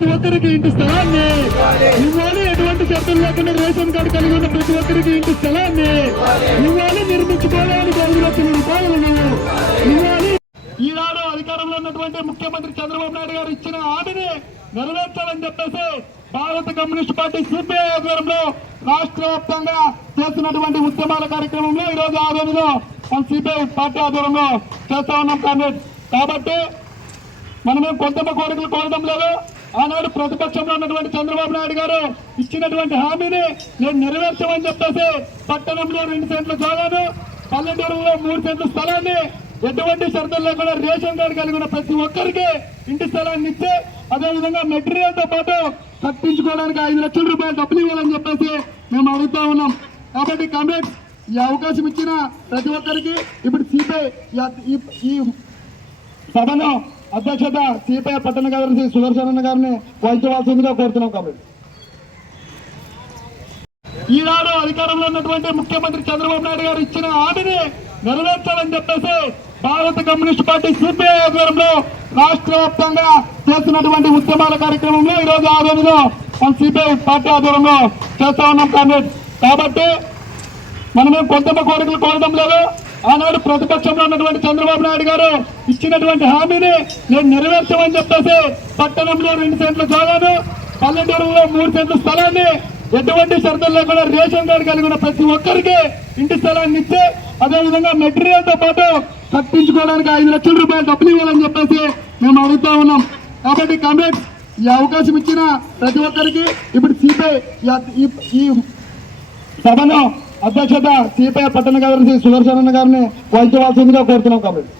ప్రతి ఒక్కరికి ఇంటి స్థలాన్ని. ఇవ్వాలి. ఎటువంటి షరతులు లేకుండా రేషన్ కార్డు కలిగి ఉన్న ప్రతి ఒక్కరికి ఇంటి స్థలాన్ని. ఇవ్వాలి. నిర్మించుకోవడానికి ఐదు లక్షల రూపాయలను. ఇవ్వాలి. ఈనాడు అధికారంలో ఉన్నటువంటి ముఖ్యమంత్రి చంద్రబాబు నాయుడు గారు ఇచ్చిన హామీని నెరవేర్చాలని చెప్పేసి భారత కమ్యూనిస్ట్ పార్టీ సిపిఐ ఆధ్వర్యంలో రాష్ట్ర వ్యాప్తంగా చేస్తున్నటువంటి ఉద్యమాల కార్యక్రమంలో ఈ రోజు ఆ రోజులో మన సిపిఐ పార్టీ ఆధ్వర్యంలో చేస్తా ఉన్నాం కాబట్టి మనమేం కొంతమ కోరికలు కోరడం లేదు. ఆనాడు ప్రతిపక్షంలో ఉన్నటువంటి చంద్రబాబు నాయుడు గారు ఇచ్చినటువంటి హామీని నేను నెరవేర్చమని చెప్పేసి పట్టణంలో రెండు సెంట్ల జాగాను పల్లెటూరులో మూడు సెంట్ల స్థలాన్ని ఎటువంటి షరతులు లేకుండా రేషన్ కార్డు కలిగిన ప్రతి ఒక్కరికి ఇంటి స్థలాన్ని ఇచ్చి అదేవిధంగా మెటీరియల్తో పాటు కట్టించుకోవడానికి ఐదు లక్షల రూపాయలు డబ్బులు ఇవ్వాలని చెప్పేసి మేము అడుగుతా ఉన్నాం. కాబట్టి కామ్రేడ్స్ ఈ అవకాశం ఇచ్చిన ప్రతి ఒక్కరికి ఇప్పుడు సిపిఐ ఈ సభలో అధ్యక్షత సిపిఐ పట్టణ కార్యదర్శి సుదర్శన గారిని వహించవలసిందిగా కోరుతున్నాం కాబట్టి. ఈనాడు అధికారంలో ఉన్నటువంటి ముఖ్యమంత్రి చంద్రబాబు నాయుడు గారు ఇచ్చిన హామీని నెరవేర్చాలని చెప్పేసి భారత కమ్యూనిస్ట్ పార్టీ సిపిఐ ఆధ్వర్యంలో రాష్ట్ర వ్యాప్తంగా చేస్తున్నటువంటి ఉద్యమాల కార్యక్రమంలో ఈ రోజు ఆ మన సిపిఐ పార్టీ ఆధ్వర్యంలో చేస్తా ఉన్నాం కాబట్టి మనమేం కొత్త కోరికలు కోరడం లేదు. ఆనాడు ప్రతిపక్షంలో ఉన్నటువంటి చంద్రబాబు నాయుడు గారు ఇచ్చినటువంటి హామీని నేను నెరవేర్చమని చెప్పేసి పట్టణంలో రెండు సెంట్ల జాగాను పల్లెటూరులో మూడు సెంట్ల స్థలాన్ని ఎటువంటి షరతులు లేకుండా రేషన్ కార్డు కలిగిన ప్రతి ఒక్కరికి ఇంటి స్థలాన్ని ఇచ్చి అదేవిధంగా మెటీరియల్తో పాటు కట్టించుకోవడానికి ఐదు లక్షల రూపాయలు డబ్బులు ఇవ్వాలని చెప్పేసి మేము అడుగుతా ఉన్నాం. కాబట్టి కామ్రేడ్స్ ఈ అవకాశం ఇచ్చిన ప్రతి ఒక్కరికి ఇప్పుడు సిపిఐ ఈ సభను అధ్యక్షత సిపిఐ పట్టణ కార్యదర్శి సుదర్శన గారిని వహించవలసిందిగా కోరుతున్నాం కాబట్టి.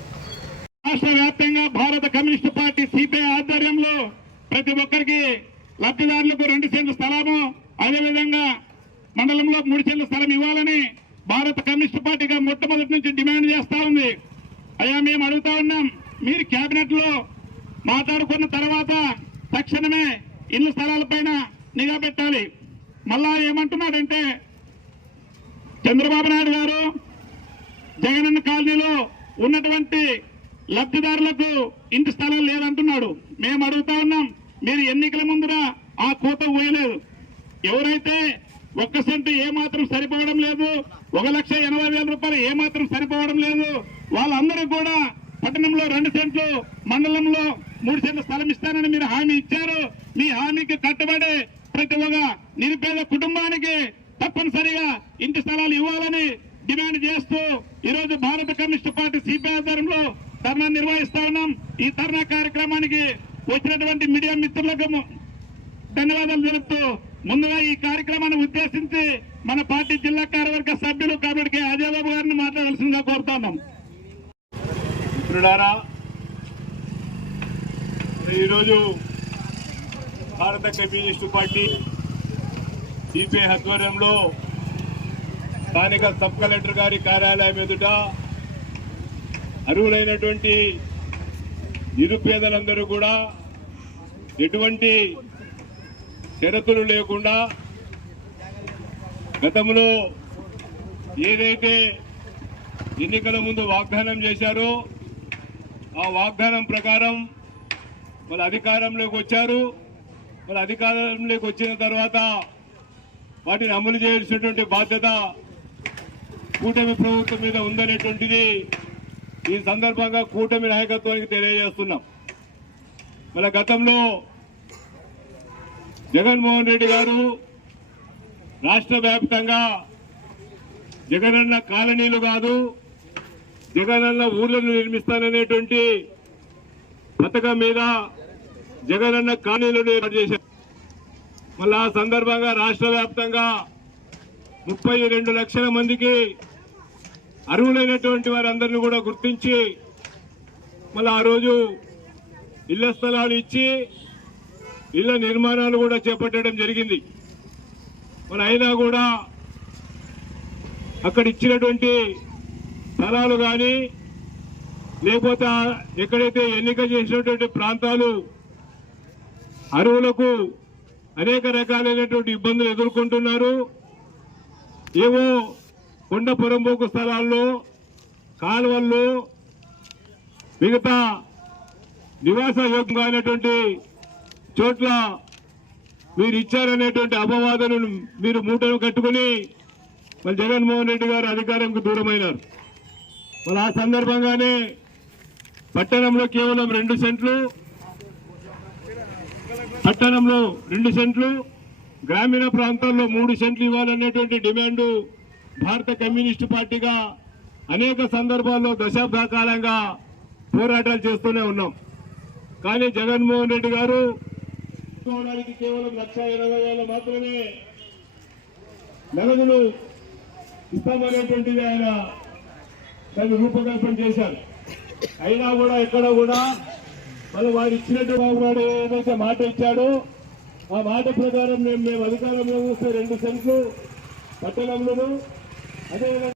రాష్ట్ర వ్యాప్తంగా భారత కమ్యూనిస్ట్ పార్టీ సిపిఐ ఆధ్వర్యంలో ప్రతి ఒక్కరికి లబ్ధిదారులకు రెండు సెంట్ల స్థలము అదేవిధంగా మండలంలో మూడు సెంట్ల స్థలం ఇవ్వాలని భారత కమ్యూనిస్ట్ పార్టీగా మొట్టమొదటి నుంచి డిమాండ్ చేస్తా ఉంది. అయ్యా మేము అడుగుతా ఉన్నాం మీరు కేబినెట్లో మాట్లాడుకున్న తర్వాత తక్షణమే ఇళ్ళ స్థలాలపైన నిఘా పెట్టాలి. మళ్ళా ఏమంటున్నాడంటే చంద్రబాబు నాయుడు గారు జగనన్న కాలనీలో ఉన్నటువంటి లబ్ధిదారులకు ఇంటి స్థలం లేదంటున్నాడు. మేము అడుగుతా ఉన్నాం మీరు ఎన్నికల ముందర ఆ కోత పోయలేదు. ఎవరైతే ఒక్క సెంటు ఏ మాత్రం సరిపోవడం లేదు ఒక లక్ష ఎనభై వేల రూపాయలు ఏమాత్రం సరిపోవడం లేదు వాళ్ళందరూ కూడా పట్టణంలో రెండు సెంట్లు మండలంలో మూడు సెంట్ల స్థలం ఇస్తానని మీరు హామీ ఇచ్చారు. మీ హామీకి కట్టుబడి ప్రతి ఒక్క నిరుపేద కుటుంబానికి తప్పనిసరిగా ఇంటి స్థలాలు ఇవ్వాలని డిమాండ్ చేస్తూ ఈరోజు భారత కమ్యూనిస్ట్ పార్టీ సిపిఐ ఆధ్వర్యంలో ధర్నా నిర్వహిస్తా ఉన్నాం. ఈ ధర్నా కార్యక్రమానికి వచ్చినటువంటి మీడియా మిత్రులకు ధన్యవాదాలు తెలుపుతూ ముందుగా ఈ కార్యక్రమాన్ని ఉద్దేశించి మన పార్టీ జిల్లా కార్యవర్గ సభ్యులు కాబట్టి అజయ్ బాబు గారిని మాట్లాడాల్సిందిగా కోరుతున్నాం మిత్రులారా ఈరోజు భారత కమ్యూనిస్టు పార్టీ సిపిఐ ఆధ్వర్యంలో స్థానిక సబ్ కలెక్టర్ గారి కార్యాలయం ఎదుట అర్హులైనటువంటి నిరుపేదలందరూ కూడా ఎటువంటి షరతులు లేకుండా గతంలో ఏదైతే ఎన్నికల ముందు వాగ్దానం చేశారో ఆ వాగ్దానం ప్రకారం వాళ్ళ అధికారంలోకి వచ్చారు. వాళ్ళ అధికారంలోకి వచ్చిన తర్వాత వాటిని అమలు చేయాల్సినటువంటి బాధ్యత కూటమి ప్రభుత్వం మీద ఉందనేటువంటిది ఈ సందర్భంగా కూటమి నాయకత్వానికి తెలియజేస్తున్నాం. మన గతంలో జగన్మోహన్ రెడ్డి గారు రాష్ట్ర వ్యాప్తంగా జగనన్న కాలనీలు కాదు జగనన్న ఊర్లను నిర్మిస్తాననేటువంటి పథకం మీద జగనన్న కాలనీలను ఏర్పాటు చేశారు. మళ్ళీ ఆ సందర్భంగా రాష్ట్ర వ్యాప్తంగా ముప్పై రెండు లక్షల మందికి అర్హులైనటువంటి వారందరినీ కూడా గుర్తించి మళ్ళీ ఆ రోజు ఇళ్ళ స్థలాలు ఇచ్చి ఇళ్ళ నిర్మాణాలు కూడా చేపట్టడం జరిగింది. మరి అయినా కూడా అక్కడ ఇచ్చినటువంటి స్థలాలు కానీ లేకపోతే ఎక్కడైతే ఎన్నిక చేసినటువంటి ప్రాంతాలు అరువులకు అనేక రకాలైనటువంటి ఇబ్బందులు ఎదుర్కొంటున్నారు. ఏవో కొండ పొరంబోకు స్థలాల్లో కాలువల్లో మిగతా నివాస యోగ్యమైనటువంటి చోట్ల మీరు ఇచ్చారనేటువంటి అపవాదను మీరు మూటను కట్టుకుని మరి జగన్మోహన్ రెడ్డి గారు అధికారంకు దూరమైనారు. మరి ఆ సందర్భంగానే పట్టణంలో కేవలం రెండు సెంట్లు పట్టణంలో రెండు సెంట్లు గ్రామీణ ప్రాంతాల్లో మూడు సెంట్లు ఇవ్వాలనేటువంటి డిమాండ్ భారత కమ్యూనిస్టు పార్టీగా అనేక సందర్భాల్లో దశాబ్ద కాలంగా పోరాటాలు చేస్తూనే ఉన్నాం. కానీ జగన్మోహన్ రెడ్డి గారు తీసుకోవడానికి కేవలం లక్ష ఇరవై వేల మాత్రమే నగదులు ఇస్తామనేటువంటిది ఆయన దాన్ని రూపకల్పన చేశారు. అయినా కూడా ఎక్కడ కూడా మళ్ళీ వాడు ఇచ్చినట్టు బాబు ఏదైతే మాట ఇచ్చాడో ఆ మాట ప్రకారం మేము మేము అధికారంలో వస్తే రెండు సెంట్లు పట్టణంలోనూ అదేవిధంగా